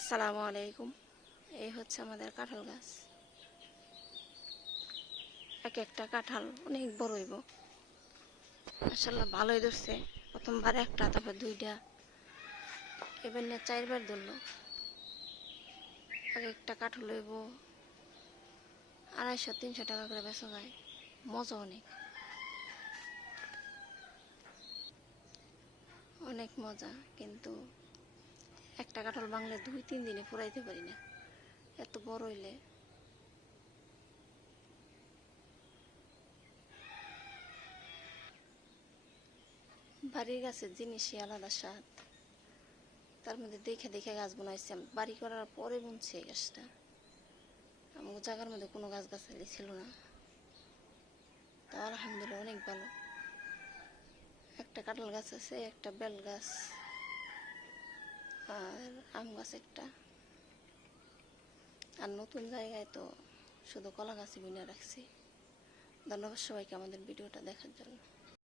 আসসালামু আলাইকুম। এই হচ্ছে আমাদের কাঁঠাল গাছ। এক একটা কাঁঠাল অনেক বড় হইব। মাশাআল্লাহ ভালোই ধরছে। প্রথমবার একটা, তারপর দুইটা, এবার নিয়ে চারবার ধরলো। এক একটা কাঁঠাল হইব 250-300 টাকা করে বেচা যায়। মজা অনেক, অনেক মজা। কিন্তু একটা কাঁঠাল ভাঙলে 2-3 দিনে ফুরাইতে পারি না, এত বড় হইলে। বাড়ির গাছের জিনিসই আলাদা স্বাদ। তার মধ্যে দেখে দেখে গাছ বানাইছি। বাড়ি করার পরে বুনছি এই গাছটা। আমার জায়গার মধ্যে কোনো গাছ গাছালি ছিল না, তা আলহামদুলিল্লাহ অনেক ভালো। একটা কাঁঠাল গাছ আছে, একটা বেল গাছ, আর আম গাছ একটা। আর নতুন জায়গায় তো শুধু কলা গাছই বুনে রাখছি। ধন্যবাদ সবাইকে আমাদের ভিডিওটা দেখার জন্য।